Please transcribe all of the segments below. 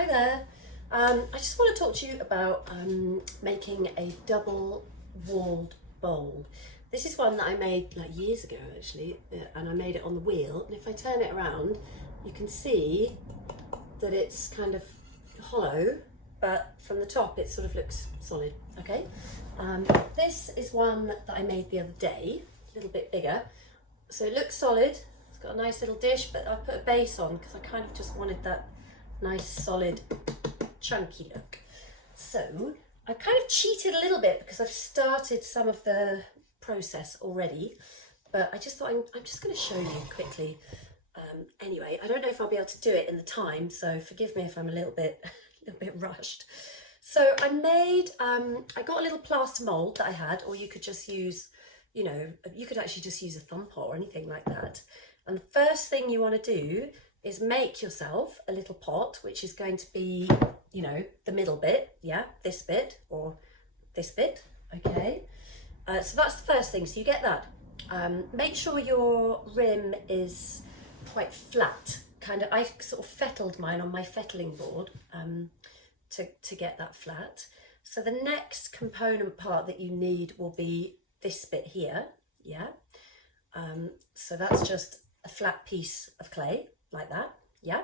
Hi there. I just want to talk to you about making a double-walled bowl. This is one that I made like years ago actually, and I made it on the wheel. And if I turn it around, you can see that it's kind of hollow, but from the top it sort of looks solid. Okay. This is one that I made the other day, a little bit bigger. So it looks solid. It's got a nice little dish, but I put a base on because I kind of just wanted that nice solid chunky look. So I kind of cheated a little bit because I've started some of the process already, but I just thought I'm just going to show you quickly. Anyway, I don't know if I'll be able to do it in the time, so forgive me if I'm a little bit rushed. So I got a little plaster mold that I had, or you could just use, you could actually just use a thumb pot or anything like that. And the first thing you want to do is make yourself a little pot, which is going to be, the middle bit, yeah, this bit or this bit, okay. So that's the first thing, so you get that. Make sure your rim is quite flat, I sort of fettled mine on my fettling board to get that flat. So the next component part that you need will be this bit here, yeah. So that's just a flat piece of clay, like that, yeah.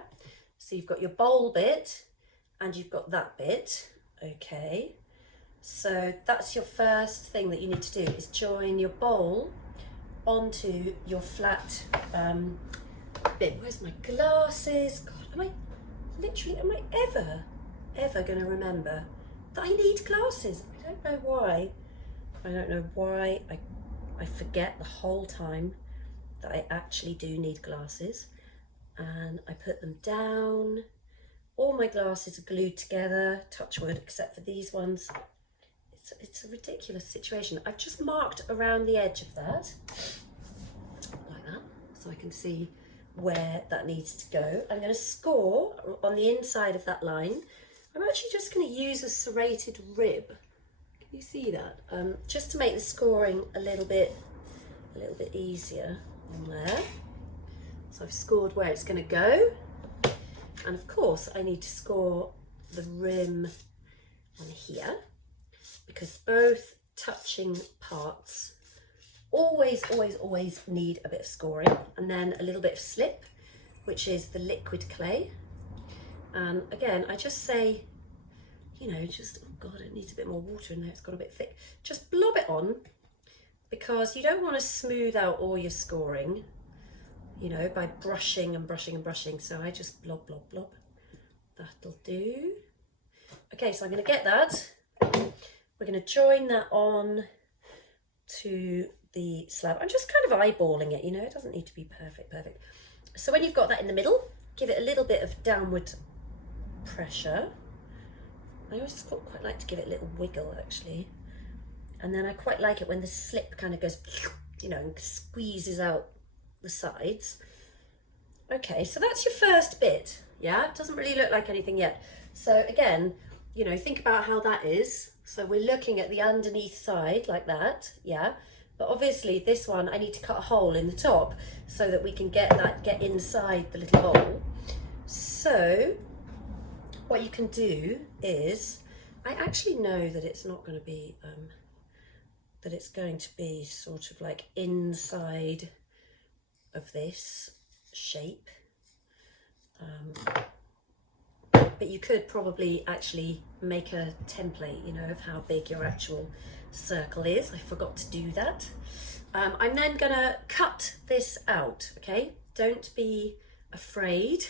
So you've got your bowl bit and you've got that bit, okay. So that's your first thing that you need to do, is join your bowl onto your flat bit. Where's my glasses? God, am I ever going to remember that I need glasses? I don't know why. I forget the whole time that I actually do need glasses. And I put them down. All my glasses are glued together, touch wood, except for these ones. It's a ridiculous situation. I've just marked around the edge of that, like that, so I can see where that needs to go. I'm going to score on the inside of that line. I'm actually just going to use a serrated rib. Can you see that? Just to make the scoring a little bit easier on there. So I've scored where it's going to go, and of course I need to score the rim on here, because both touching parts always need a bit of scoring, and then a little bit of slip, which is the liquid clay. And again, I just say, oh God, it needs a bit more water in there, it's got a bit thick. Just blob it on, because you don't want to smooth out all your scoring, by brushing and brushing and brushing. So I just blob. That'll do. Okay, so I'm going to get that. We're going to join that on to the slab. I'm just kind of eyeballing it, it doesn't need to be perfect. So when you've got that in the middle, give it a little bit of downward pressure. I always quite like to give it a little wiggle actually. And then I quite like it when the slip kind of goes, and squeezes out the sides. Okay, so that's your first bit, yeah? It doesn't really look like anything yet. So again, think about how that is. So we're looking at the underneath side like that, yeah? But obviously this one, I need to cut a hole in the top so that we can get inside the little hole. So what you can do is, I actually know that it's not going to be, that it's going to be sort of like inside of this shape. But you could probably actually make a template, of how big your actual circle is. I forgot to do that. I'm then gonna cut this out, okay? Don't be afraid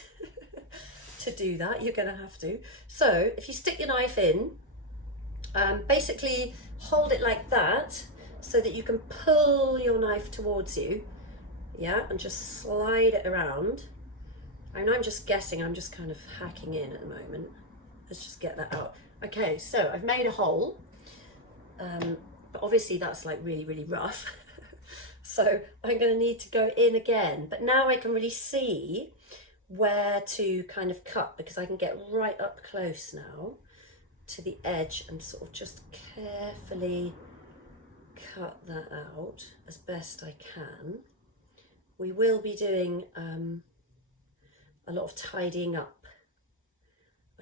to do that, you're gonna have to. So if you stick your knife in, basically hold it like that so that you can pull your knife towards you, yeah, and just slide it around. I know I'm just guessing, I'm just kind of hacking in at the moment. Let's just get that out. Okay, so I've made a hole, but obviously that's like really rough. So I'm going to need to go in again, but now I can really see where to kind of cut, because I can get right up close now to the edge and sort of just carefully cut that out as best I can. We will be doing a lot of tidying up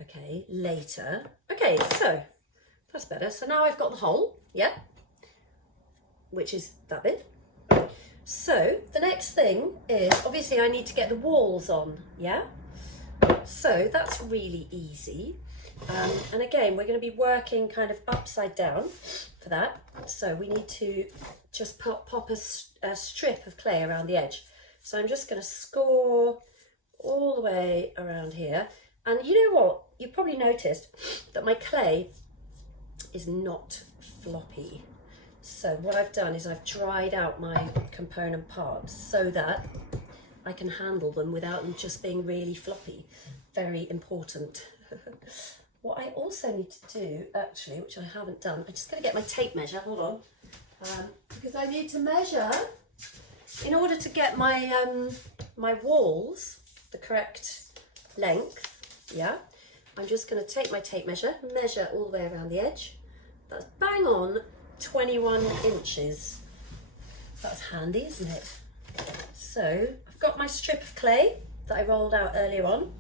okay, later. Okay, so that's better. So now I've got the hole, yeah, which is that bit. So the next thing is, obviously I need to get the walls on, yeah? So that's really easy. And again, we're going to be working kind of upside down for that. So we need to just pop a strip of clay around the edge. So I'm just going to score all the way around here. And you know what? You've probably noticed that my clay is not floppy. So what I've done is I've dried out my component parts so that I can handle them without them just being really floppy. Very important. What I also need to do, actually, which I haven't done, I'm just going to get my tape measure, hold on, because I need to measure, in order to get my, my walls the correct length, yeah, I'm just going to take my tape measure all the way around the edge. That's bang on 21 inches. That's handy, isn't it? So I've got my strip of clay that I rolled out earlier on.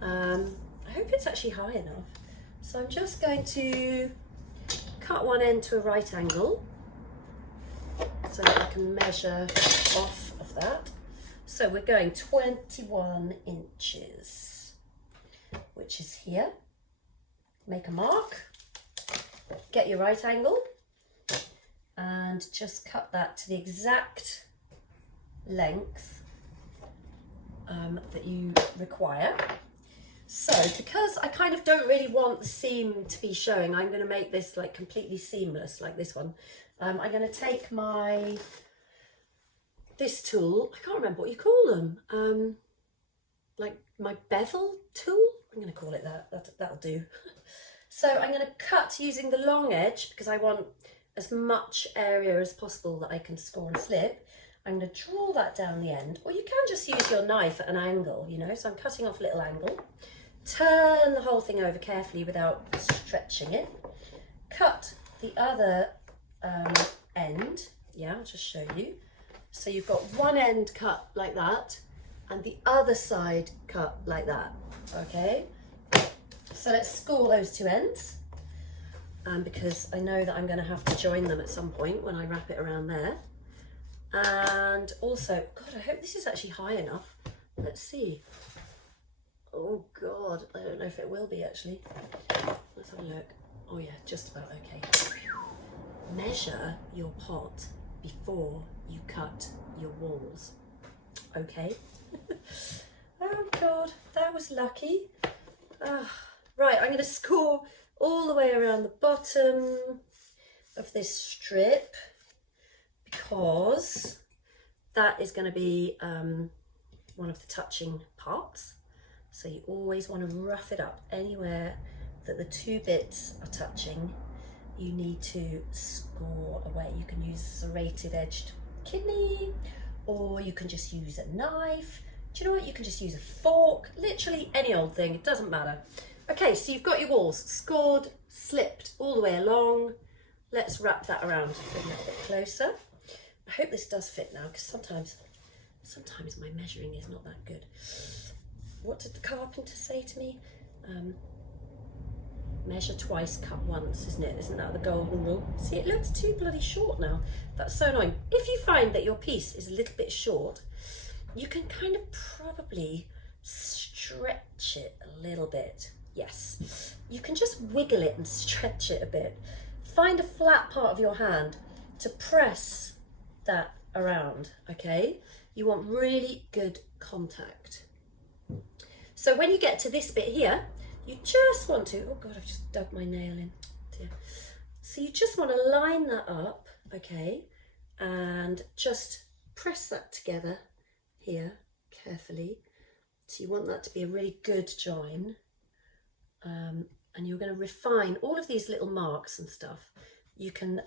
I hope it's actually high enough. So I'm just going to cut one end to a right angle so that I can measure off of that. So we're going 21 inches, which is here. Make a mark, get your right angle, and just cut that to the exact length that you require. So because I kind of don't really want the seam to be showing, I'm going to make this like completely seamless, like this one. I'm going to take this tool, I can't remember what you call them, like my bevel tool, I'm going to call it that'll do. So I'm going to cut using the long edge because I want as much area as possible that I can score and slip. I'm going to draw that down the end, or you can just use your knife at an angle, you know, so I'm cutting off a little angle. Turn the whole thing over carefully without stretching it. Cut the other end, yeah, I'll just show you. So you've got one end cut like that, and the other side cut like that, okay? So let's score those two ends, because I know that I'm going to have to join them at some point when I wrap it around there. And also, God, I hope this is actually high enough. Let's see. Oh God, I don't know if it will be actually. Let's have a look. Oh yeah, just about okay. Measure your pot before you cut your walls, okay? Oh God, that was lucky. Right, I'm going to score all the way around the bottom of this strip because that is going to be one of the touching parts. So you always want to rough it up. Anywhere that the two bits are touching, you need to score away. You can use serrated edged kidney, or you can just use a knife. Do you know what? You can just use a fork, literally any old thing, it doesn't matter. Okay, so you've got your walls scored, slipped all the way along. Let's wrap that around a little bit closer. I hope this does fit now, because sometimes my measuring is not that good. What did the carpenter say to me? Measure twice, cut once, isn't it? Isn't that the golden rule? See, it looks too bloody short now. That's so annoying. If you find that your piece is a little bit short, you can kind of probably stretch it a little bit. Yes, you can just wiggle it and stretch it a bit. Find a flat part of your hand to press that around, okay? You want really good contact. So when you get to this bit here, you just want to, oh God, I've just dug my nail in. Dear. So you just want to line that up, okay? And just press that together here carefully. So you want that to be a really good join. And you're going to refine all of these little marks and stuff. You can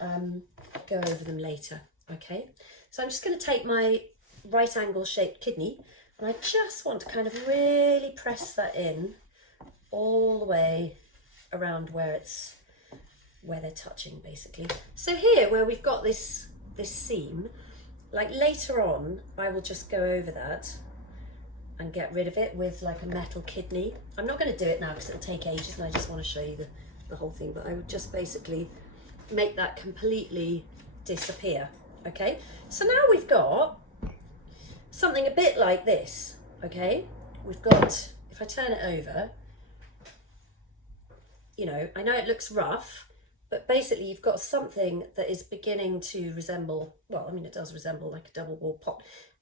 go over them later, okay? So I'm just going to take my right angle shaped kidney and I just want to kind of really press that in all the way around where they're touching basically. So here where we've got this seam, like later on I will just go over that and get rid of it with like a metal kidney. I'm not going to do it now because it'll take ages and I just want to show you the whole thing, but I would just basically make that completely disappear. Okay, so now we've got something a bit like this. Okay, we've got, if I turn it over, you know, I know it looks rough, but basically you've got something that is beginning to resemble, well, I mean, it does resemble like a double wall pot.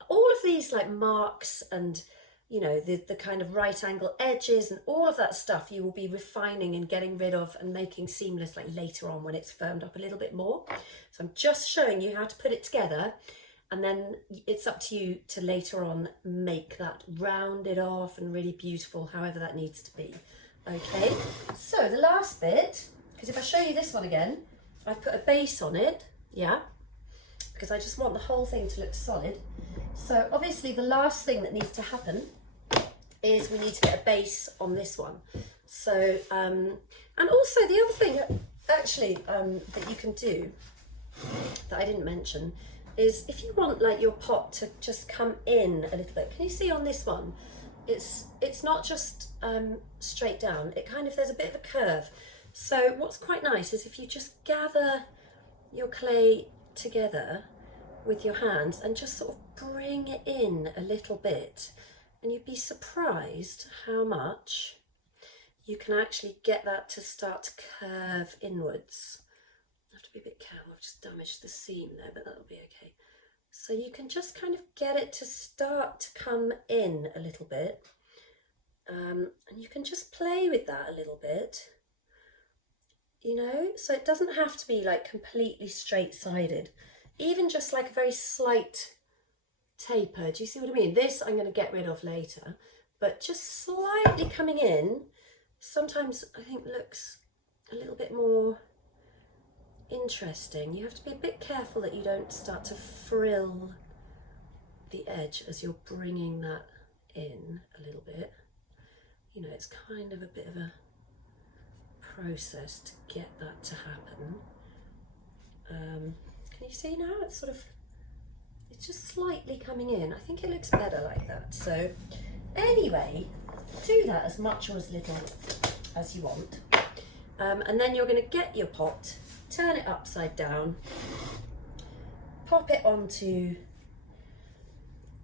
All of these like marks and, you know, the kind of right angle edges and all of that stuff you will be refining and getting rid of and making seamless like later on when it's firmed up a little bit more. So I'm just showing you how to put it together, and then it's up to you to later on make that rounded off and really beautiful, however that needs to be. Okay, so the last bit, because if I show you this one again, I've put a base on it, yeah, because I just want the whole thing to look solid. So obviously the last thing that needs to happen is we need to get a base on this one. So, and also the other thing actually that you can do that I didn't mention is if you want like your pot to just come in a little bit, can you see on this one? It's not just straight down, it kind of, there's a bit of a curve. So what's quite nice is if you just gather your clay together with your hands and just sort of bring it in a little bit, and you'd be surprised how much you can actually get that to start to curve inwards. I have to be a bit careful, I've just damaged the seam there, but that'll be okay. So you can just kind of get it to start to come in a little bit, and you can just play with that a little bit, you know, so it doesn't have to be like completely straight-sided, even just like a very slight taper. Do you see what I mean? This I'm going to get rid of later, but just slightly coming in sometimes I think looks a little bit more interesting. You have to be a bit careful that you don't start to frill the edge as you're bringing that in a little bit. You know, it's kind of a bit of a process to get that to happen. Can you see now? It's sort of, it's just slightly coming in. I think it looks better like that. So anyway, do that as much or as little as you want. And then you're going to get your pot, turn it upside down, pop it onto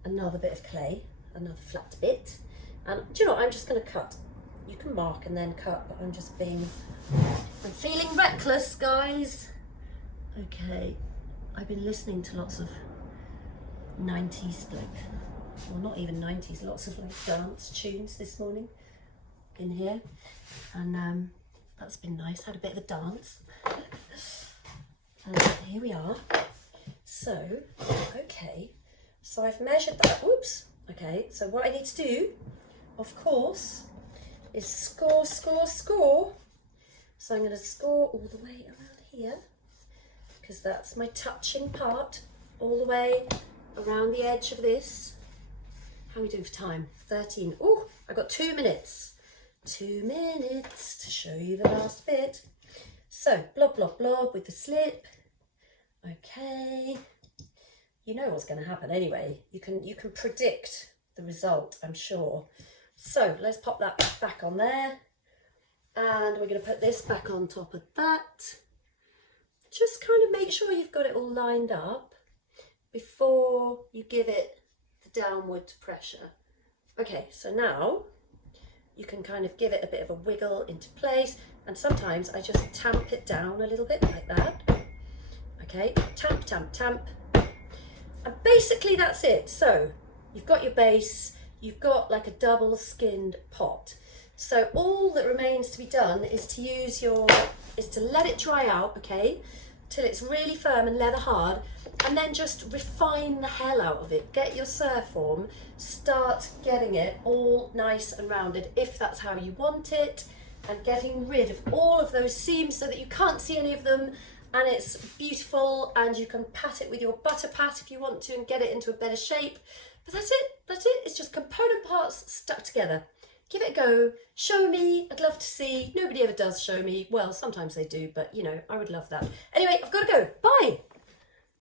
another bit of clay, another flat bit, and do you know what, I'm just going to cut. You can mark and then cut, but I'm feeling reckless, guys. Okay, I've been listening to lots of 90s, like, well, not even 90s, lots of like dance tunes this morning in here, and that's been nice, had a bit of a dance. And here we are. So, okay, so I've measured that, whoops, okay, so what I need to do, of course, is score. So I'm going to score all the way around here, because that's my touching part, all the way around the edge of this. How are we doing for time? 13. Oh, I've got 2 minutes. 2 minutes to show you the last bit. So, blob, blob, blob with the slip. Okay. You know what's going to happen anyway. You can predict the result, I'm sure. So, let's pop that back on there. And we're going to put this back on top of that. Just kind of make sure you've got it all lined up before you give it the downward pressure. Okay, so now you can kind of give it a bit of a wiggle into place, and sometimes I just tamp it down a little bit like that. Okay, tamp, tamp, tamp. And basically that's it. So you've got your base, you've got like a double skinned pot. So all that remains to be done is to let it dry out, okay, till it's really firm and leather hard, and then just refine the hell out of it. Get your serre form, start getting it all nice and rounded if that's how you want it, and getting rid of all of those seams so that you can't see any of them, and it's beautiful, and you can pat it with your butter pat if you want to and get it into a better shape. But that's it, it's just component parts stuck together. Give it a go, show me, I'd love to see. Nobody ever does show me. Well, sometimes they do, but you know, I would love that. Anyway, I've got to go, bye.